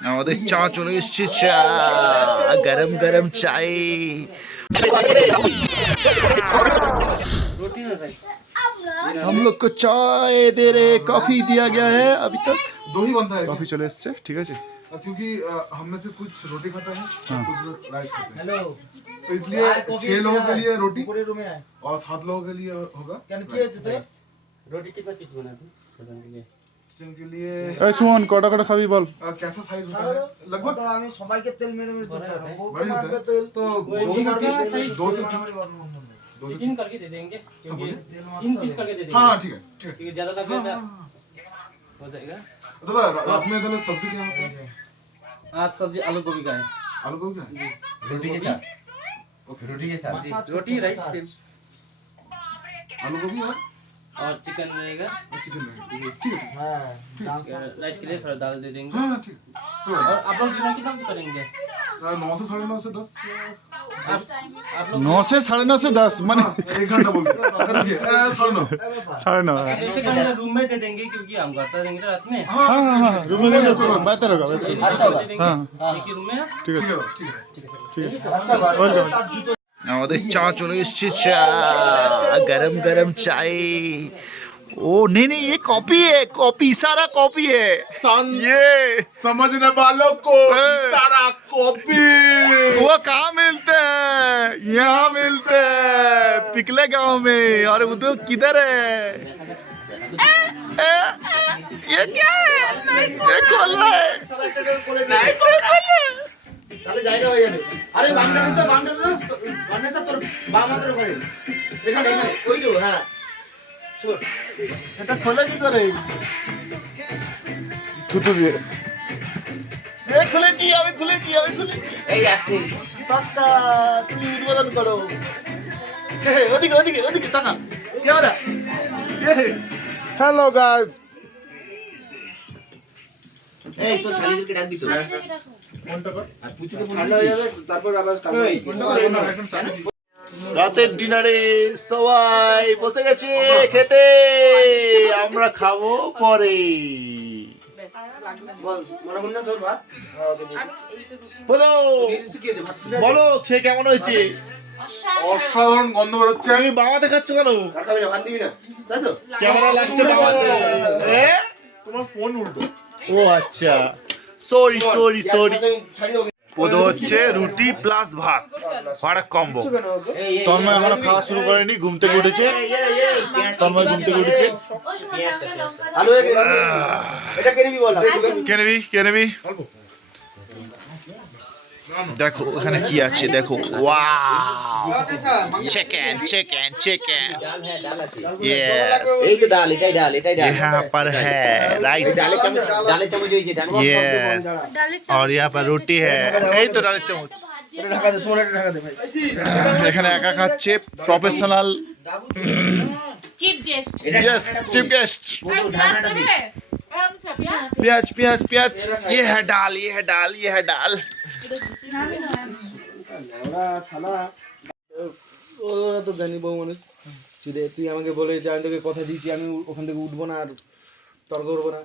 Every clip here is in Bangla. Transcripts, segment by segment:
আমাদের চা চলে এসছে, চা গরম গরম চাই। हम लोग को चाय दे रहे, कॉफी दिया गया है अभी तक। दो ही बनता है कॉफी चले एसছে, ঠিক আছে। क्योंकि हम में से कुछ रोटी खाता है हाँ। कुछ राइस खाता है। तो इसलिए 6 लोगों के लिए रोटी और 7 लोगों के लिए होगा रोटी कितना पीस बना दूं किचन के लिए। এই সুমন কটা কটা খাবি বল। कैसा साइज होता है लगभग আমি সবাইকে তেল মেরে মেরে দিতে পারবো बड़ी होता है तो दो से तीन करके दे देंगे क्योंकि 3 पीस करके दे देंगे। हाँ ठीक है ठीक है। क्योंकि ज्यादा लग गया हो जाएगा। दादा रात में दादा सब्जी क्या होता है? आज सब्जी आलू गोभी का है। आलू गोभी का है? रोटी के साथ। ओके रोटी के साथ। रोटी राइस सिर्फ आलू गोभी और चिकन रहेगा। चिकन ठीक है হ্যাঁ राइस के लिए थोड़ा दाल दे देंगे। हाँ ठीक है। और आप लोग कितना कितना से करेंगे? 9 से 9:30 से 10 आप लोग 9 से 9:30 से 10 মানে 1 घंटा बोल रुकिए 9:30 9:30। ऐसे करना रूम में दे देंगे क्योंकि हम घर से रहेंगे रात में। हाँ हाँ हाँ रूम में बेहतर होगा बेहतर होगा। अच्छा होगा। हाँ एक ही रूम में है। ঠিক আছে ठीक है ঠিক আছে ওয়েলকাম। আমাদের চা চলে এসছে, চা गरम गरम चाय। ओ नहीं नहीं ये कॉपी है, कॉपी सारा कॉपी है ये समझने वालों को सारा कॉपी। वो कहाँ मिलते हैं, यहाँ मिलते हैं पिछले गांव में। और उधर किधर है ये क्या है, ये खोल रहा है नहीं खोल है। তাহলে জায়গা হয়ে যাবে আরে বামটা দে তো বামটা স্যার তোর বাম হাতের উপরে এখানে ওই তো হ্যাঁ ছোট এটা খোলে কি করে থুতু দিয়ে এই খুলেছি আমি খুলেছি এই আসছে পাক্কা তুমি উদ্বোধন করো। ওদিকে ওদিকে ওদিকে টাকা ক্যামেরা। হ্যালো গাইস এই তো শালিদেরকে ডাক দিত কোনটা কর আর পুচুকে ঠান্ডা হয়ে যাবে তারপর আবার রাতের ডিনারে সবাই বসে গেছে খেতে, আমরা খাবো পরে। বল মনে মনে তোর ভাত বলো বলো খেয়ে কেমন হয়েছে? অসাধারণ গন্ধ বেরোচ্ছে। তুমি বাবা দেখাচ্ছ কেন? আর খাবি না ভাত দিবি না তাই তো ক্যামেরা লাগছে বাবাতে। তোমার ফোন উল্টো। ও আচ্ছা সরি সরি সরি। ছাড়ি দাও পদ হচ্ছে রুটি প্লাস ভাত ফারাক কম্বো। তন্ময় এখনো খাওয়া শুরু করেনি, ঘুম থেকে উঠেছে। তন্ময় ঘুম থেকে উঠেছে। আলু এটা কে নিবি বল কে নিবি দেখো এখানে কি আছে দেখো। ওয়াও চিকেন চিকেন চিকেন ডাল হ্যাঁ ডাল আছে यस এই যে ডাল এটাই ডাল यहाँ पर है राइस ডালে চামচ হইছে ডালে यस और यहाँ पर रोटी है। এই তো ডালের চামচ। এটা ঢাকা দে সোনাটা ঢাকা দে ভাই এখানে একা খাচ্ছে professional chief guest yes chief guest. ঢাকাটা দে प्याज प्याज प्याज ये है दाल ये है दाल ये है दाल। ওরা শালা ওরা তো জানি বউ মানুষ চুদে তুই আমাকে বলে যে আমি তোকে কথা দিয়েছি আমি ওখান থেকে উঠবো না আর তর্ক করবো না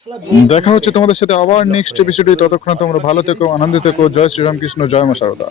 শালা দেখা হচ্ছে তোমাদের সাথে আবার নেক্সট এপিসোডে। ততক্ষণ তোমরা ভালো থেকো, আনন্দিত থেকো। জয় শ্রীরাম কৃষ্ণ, জয় মা শারদা।